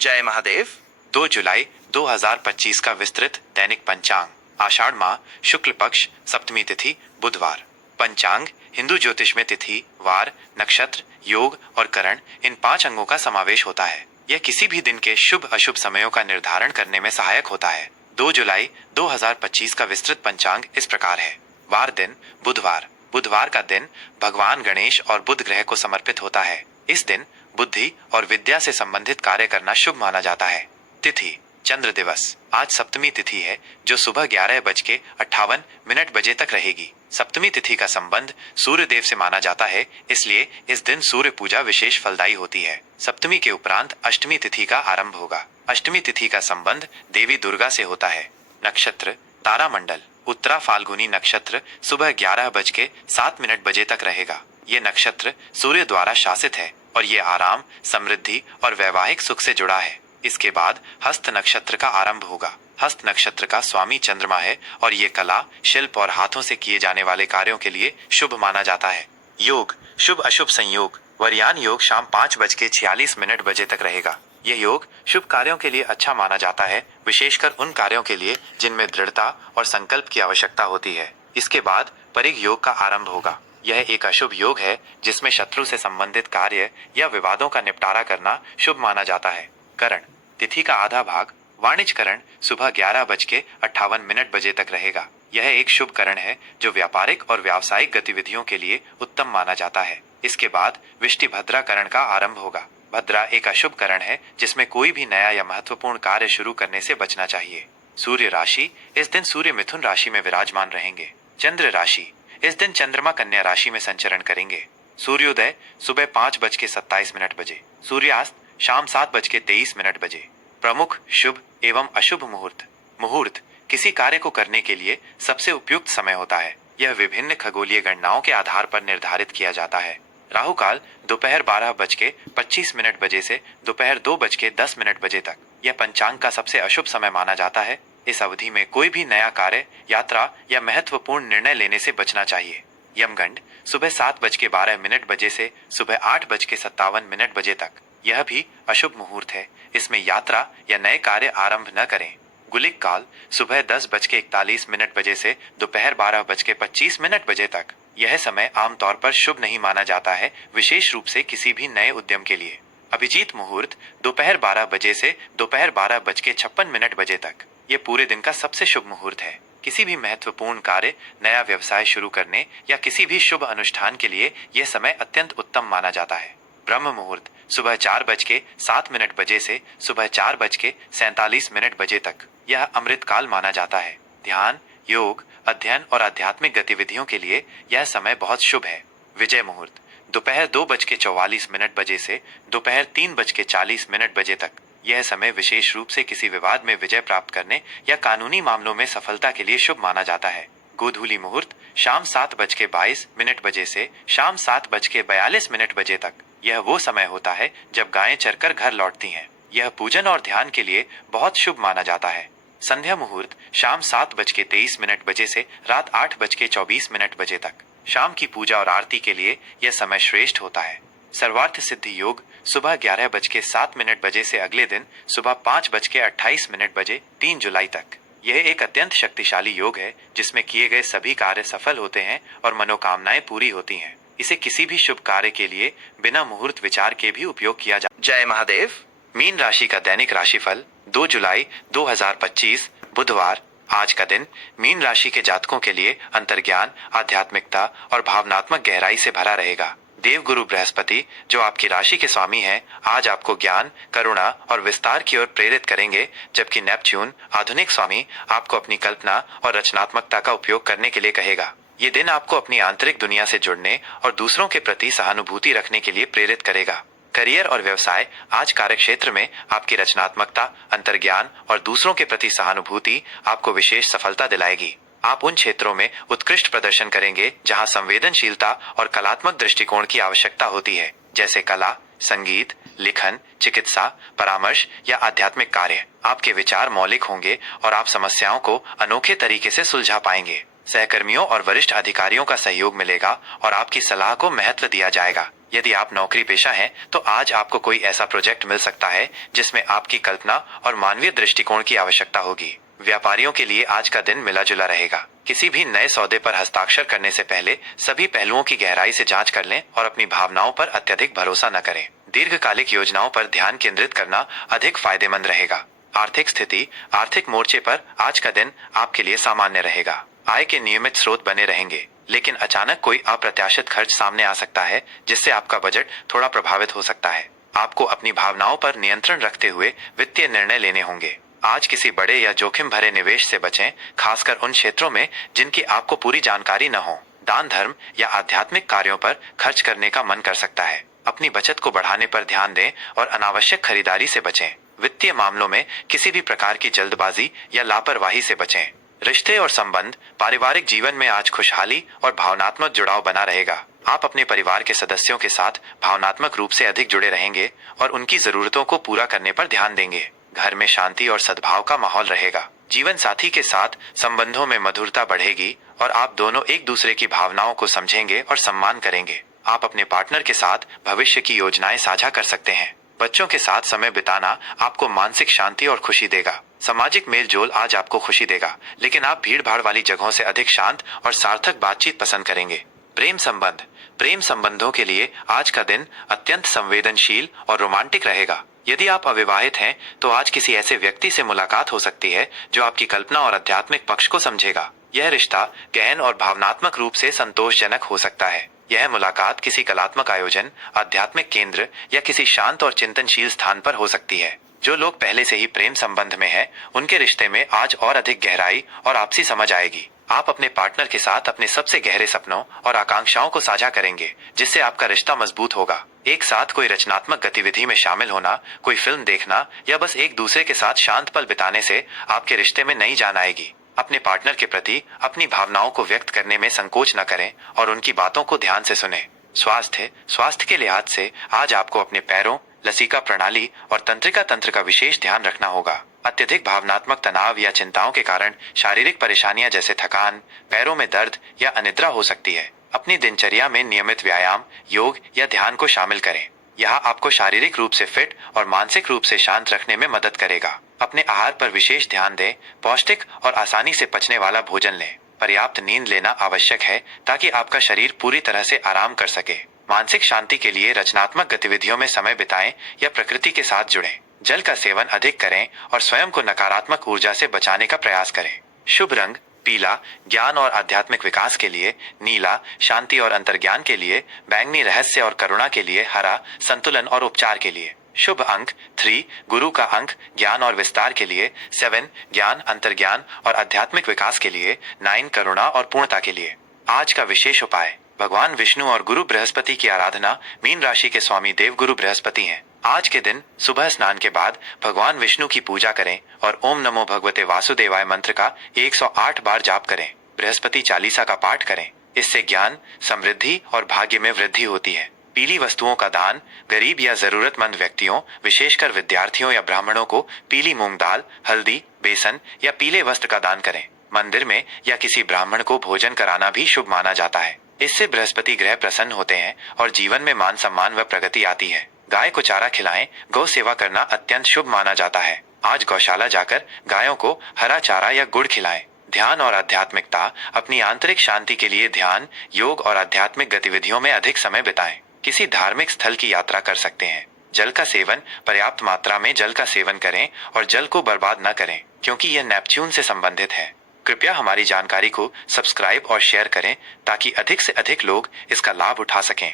जय महादेव। 2 जुलाई 2025 का विस्तृत दैनिक पंचांग। आषाढ़ माह शुक्ल पक्ष सप्तमी तिथि बुधवार। पंचांग हिंदू ज्योतिष में तिथि, वार, नक्षत्र, योग और करण इन 5 अंगों का समावेश होता है। यह किसी भी दिन के शुभ अशुभ समयों का निर्धारण करने में सहायक होता है। 2 जुलाई 2025 का विस्तृत पंचांग इस प्रकार है। वार दिन बुधवार। बुधवार का दिन भगवान गणेश और बुध ग्रह को समर्पित होता है। इस दिन बुद्धि और विद्या से संबंधित कार्य करना शुभ माना जाता है। तिथि चंद्र दिवस। आज सप्तमी तिथि है जो सुबह 11:58 बजे तक रहेगी। सप्तमी तिथि का संबंध सूर्य देव से माना जाता है, इसलिए इस दिन सूर्य पूजा विशेष फलदायी होती है। सप्तमी के उपरांत अष्टमी तिथि का आरंभ होगा। अष्टमी तिथि का संबंध देवी दुर्गा से होता है। नक्षत्र तारामंडल। उत्तरा फाल्गुनी नक्षत्र सुबह 11:07 बजे तक रहेगा। ये नक्षत्र सूर्य द्वारा शासित है और ये आराम, समृद्धि और वैवाहिक सुख से जुड़ा है। इसके बाद हस्त नक्षत्र का आरंभ होगा। हस्त नक्षत्र का स्वामी चंद्रमा है और ये कला, शिल्प और हाथों से किए जाने वाले कार्यों के लिए शुभ माना जाता है। योग शुभ अशुभ संयोग। वरयान योग शाम 5:46 बजे तक रहेगा। यह योग शुभ कार्यों के लिए अच्छा माना जाता है, विशेषकर उन कार्यों के लिए जिनमें दृढ़ता और संकल्प की आवश्यकता होती है। इसके बाद परिग योग का आरंभ होगा। यह एक अशुभ योग है जिसमें शत्रु से संबंधित कार्य या विवादों का निपटारा करना शुभ माना जाता है। करण तिथि का आधा भाग वाणिज्यकरण सुबह 11:58 बजे तक रहेगा। यह एक शुभ करण है जो व्यापारिक और व्यावसायिक गतिविधियों के लिए उत्तम माना जाता है। इसके बाद विष्टि भद्रा करण का आरंभ होगा। भद्रा एक अशुभ करण है जिसमें कोई भी नया या महत्वपूर्ण कार्य शुरू करने से बचना चाहिए। सूर्य राशि। इस दिन सूर्य मिथुन राशि में विराजमान रहेंगे। चंद्र राशि। इस दिन चंद्रमा कन्या राशि में संचरण करेंगे। सूर्योदय सुबह 5:27 बजे। सूर्यास्त शाम 7:23 बजे। प्रमुख शुभ एवं अशुभ मुहूर्त। मुहूर्त किसी कार्य को करने के लिए सबसे उपयुक्त समय होता है। यह विभिन्न खगोलीय गणनाओं के आधार पर निर्धारित किया जाता है। राहु काल दोपहर 12:25 बजे से दोपहर 2:10 बजे तक। यह पंचांग का सबसे अशुभ समय माना जाता है। इस अवधि में कोई भी नया कार्य, यात्रा या महत्वपूर्ण निर्णय लेने से बचना चाहिए। यमगंड सुबह 7:12 बजे से सुबह 8:57 बजे तक। यह भी अशुभ मुहूर्त है। इसमें यात्रा या नए कार्य आरंभ न करें। गुलिक काल सुबह 10:41 बजे से दोपहर 12:25 बजे तक। यह समय आमतौर पर शुभ नहीं माना जाता है, विशेष रूप से किसी भी नए उद्यम के लिए। अभिजीत मुहूर्त दोपहर 12 बजे से दोपहर 12:56 बजे तक। यह पूरे दिन का सबसे शुभ मुहूर्त है। किसी भी महत्वपूर्ण कार्य, नया व्यवसाय शुरू करने या किसी भी शुभ अनुष्ठान के लिए यह समय अत्यंत उत्तम माना जाता है। ब्रह्म मुहूर्त सुबह 4:07 बजे से सुबह 4:47 बजे तक। यह अमृत काल माना जाता है। ध्यान, योग, अध्ययन और आध्यात्मिक गतिविधियों के लिए यह समय बहुत शुभ है। विजय मुहूर्त दोपहर 2:44 बजे से दोपहर 3:40 बजे तक। यह समय विशेष रूप से किसी विवाद में विजय प्राप्त करने या कानूनी मामलों में सफलता के लिए शुभ माना जाता है। गोधूली मुहूर्त शाम 7:22 बजे से शाम 7:42 बजे तक। यह वो समय होता है जब गायें चरकर घर लौटती हैं। यह पूजन और ध्यान के लिए बहुत शुभ माना जाता है। संध्या मुहूर्त शाम 7:23 बजे से रात 8:24 बजे तक। शाम की पूजा और आरती के लिए यह समय श्रेष्ठ होता है। सर्वार्थ सिद्धि योग सुबह 11:07 बजे से अगले दिन सुबह 5:28 बजे 3 जुलाई तक। यह एक अत्यंत शक्तिशाली योग है जिसमें किए गए सभी कार्य सफल होते हैं और मनोकामनाएं पूरी होती हैं। इसे किसी भी शुभ कार्य के लिए बिना मुहूर्त विचार के भी उपयोग किया जा। जय महादेव। मीन राशि का दैनिक राशिफल 2 जुलाई 2025 बुधवार। आज का दिन मीन राशि के जातकों के लिए अंतर्ज्ञान, आध्यात्मिकता और भावनात्मक गहराई से भरा रहेगा। देवगुरु बृहस्पति, जो आपकी राशि के स्वामी हैं, आज आपको ज्ञान, करुणा और विस्तार की ओर प्रेरित करेंगे, जबकि नेपच्यून, आधुनिक स्वामी, आपको अपनी कल्पना और रचनात्मकता का उपयोग करने के लिए कहेगा। ये दिन आपको अपनी आंतरिक दुनिया से जुड़ने और दूसरों के प्रति सहानुभूति रखने के लिए प्रेरित करेगा। करियर और व्यवसाय। आज कार्यक्षेत्र में आपकी रचनात्मकता, अंतर्ज्ञान और दूसरों के प्रति सहानुभूति आपको विशेष सफलता दिलाएगी। आप उन क्षेत्रों में उत्कृष्ट प्रदर्शन करेंगे जहां संवेदनशीलता और कलात्मक दृष्टिकोण की आवश्यकता होती है, जैसे कला, संगीत, लिखन, चिकित्सा, परामर्श या आध्यात्मिक कार्य। आपके विचार मौलिक होंगे और आप समस्याओं को अनोखे तरीके से सुलझा पाएंगे। सहकर्मियों और वरिष्ठ अधिकारियों का सहयोग मिलेगा और आपकी सलाह को महत्व दिया जाएगा। यदि आप नौकरी पेशा हैं, तो आज आपको कोई ऐसा प्रोजेक्ट मिल सकता है जिसमें आपकी कल्पना और मानवीय दृष्टिकोण की आवश्यकता होगी। व्यापारियों के लिए आज का दिन मिला जुला रहेगा। किसी भी नए सौदे पर हस्ताक्षर करने से पहले सभी पहलुओं की गहराई से जांच कर लें और अपनी भावनाओं पर अत्यधिक भरोसा न करें। दीर्घकालिक योजनाओं पर ध्यान केंद्रित करना अधिक फायदेमंद रहेगा। आर्थिक स्थिति, आर्थिक मोर्चे पर आज का दिन आपके लिए सामान्य रहेगा। आय के नियमित स्रोत बने रहेंगे, लेकिन अचानक कोई अप्रत्याशित खर्च सामने आ सकता है जिससे आपका बजट थोड़ा प्रभावित हो सकता है। आपको अपनी भावनाओं पर नियंत्रण रखते हुए वित्तीय निर्णय लेने होंगे। आज किसी बड़े या जोखिम भरे निवेश से बचें, खासकर उन क्षेत्रों में जिनकी आपको पूरी जानकारी न हो। दान धर्म या आध्यात्मिक कार्यों पर खर्च करने का मन कर सकता है। अपनी बचत को बढ़ाने पर ध्यान दें और अनावश्यक खरीदारी से बचें। वित्तीय मामलों में किसी भी प्रकार की जल्दबाजी या लापरवाही से बचें। रिश्ते और संबंध, पारिवारिक जीवन में आज खुशहाली और भावनात्मक जुड़ाव बना रहेगा। आप अपने परिवार के सदस्यों के साथ भावनात्मक रूप से अधिक जुड़े रहेंगे और उनकी जरूरतों को पूरा करने पर ध्यान देंगे। घर में शांति और सद्भाव का माहौल रहेगा। जीवन साथी के साथ संबंधों में मधुरता बढ़ेगी और आप दोनों एक दूसरे की भावनाओं को समझेंगे और सम्मान करेंगे। आप अपने पार्टनर के साथ भविष्य की योजनाएं साझा कर सकते हैं। बच्चों के साथ समय बिताना आपको मानसिक शांति और खुशी देगा। सामाजिक मेलजोल आज आपको खुशी देगा, लेकिन आप भीड़ भाड़ वाली जगहों से अधिक शांत और सार्थक बातचीत पसंद करेंगे। प्रेम संबंधों के लिए आज का दिन अत्यंत संवेदनशील और रोमांटिक रहेगा। यदि आप अविवाहित हैं, तो आज किसी ऐसे व्यक्ति से मुलाकात हो सकती है जो आपकी कल्पना और आध्यात्मिक पक्ष को समझेगा। यह रिश्ता गहन और भावनात्मक रूप से संतोषजनक हो सकता है। यह मुलाकात किसी कलात्मक आयोजन, आध्यात्मिक केंद्र या किसी शांत और चिंतनशील स्थान पर हो सकती है। जो लोग पहले से ही प्रेम संबंध में हैं, उनके रिश्ते में आज और अधिक गहराई और आपसी समझ आएगी। आप अपने पार्टनर के साथ अपने सबसे गहरे सपनों और आकांक्षाओं को साझा करेंगे, जिससे आपका रिश्ता मजबूत होगा। एक साथ कोई रचनात्मक गतिविधि में शामिल होना, कोई फिल्म देखना या बस एक दूसरे के साथ शांत पल बिताने से आपके रिश्ते में नई जान आएगी। अपने पार्टनर के प्रति अपनी भावनाओं को व्यक्त करने में संकोच न करें और उनकी बातों को ध्यान से सुनें। स्वास्थ्य के लिहाज से आज आपको अपने पैरों, लसीका प्रणाली और तंत्रिका तंत्र का विशेष ध्यान रखना होगा। अत्यधिक भावनात्मक तनाव या चिंताओं के कारण शारीरिक परेशानियां जैसे थकान, पैरों में दर्द या अनिद्रा हो सकती है। अपनी दिनचर्या में नियमित व्यायाम, योग या ध्यान को शामिल करें। यह आपको शारीरिक रूप से फिट और मानसिक रूप से शांत रखने में मदद करेगा। अपने आहार पर विशेष ध्यान दें। पौष्टिक और आसानी से पचने वाला भोजन लें। पर्याप्त नींद लेना आवश्यक है ताकि आपका शरीर पूरी तरह से आराम कर सके। मानसिक शांति के लिए रचनात्मक गतिविधियों में समय बिताएं या प्रकृति के साथ जुड़ें। जल का सेवन अधिक करें और स्वयं को नकारात्मक ऊर्जा से बचाने का प्रयास करें। शुभ रंग पीला, ज्ञान और आध्यात्मिक विकास के लिए नीला, शांति और अंतर्ज्ञान के लिए बैंगनी, रहस्य और करुणा के लिए हरा, संतुलन और उपचार के लिए। शुभ अंक 3, गुरु का अंक ज्ञान और विस्तार के लिए 7, ज्ञान, अंतर्ज्ञान और आध्यात्मिक विकास के लिए 9, करुणा और पूर्णता के लिए। आज का विशेष उपाय, भगवान विष्णु और गुरु बृहस्पति की आराधना। मीन राशि के स्वामी देव गुरु बृहस्पति हैं। आज के दिन सुबह स्नान के बाद भगवान विष्णु की पूजा करें और ओम नमो भगवते वासुदेवाय मंत्र का 108 बार जाप करें। बृहस्पति चालीसा का पाठ करें। इससे ज्ञान, समृद्धि और भाग्य में वृद्धि होती है। पीली वस्तुओं का दान, गरीब या जरूरतमंद व्यक्तियों, विशेषकर विद्यार्थियों या ब्राह्मणों को पीली मूंग दाल, हल्दी, बेसन या पीले वस्त्र का दान करें। मंदिर में या किसी ब्राह्मण को भोजन कराना भी शुभ माना जाता है। इससे बृहस्पति ग्रह प्रसन्न होते हैं और जीवन में मान सम्मान व प्रगति आती है। गाय को चारा खिलाएं। गौ सेवा करना अत्यंत शुभ माना जाता है। आज गौशाला जाकर गायों को हरा चारा या गुड़ खिलाएं। ध्यान और आध्यात्मिकता, अपनी आंतरिक शांति के लिए ध्यान, योग और आध्यात्मिक गतिविधियों में अधिक समय बिताएं। किसी धार्मिक स्थल की यात्रा कर सकते हैं। जल का सेवन, पर्याप्त मात्रा में जल का सेवन करें और जल को बर्बाद न करें, क्योंकि यह नेपच्यून से संबंधित है। कृपया हमारी जानकारी को सब्सक्राइब और शेयर करें ताकि अधिक से अधिक लोग इसका लाभ उठा सकें।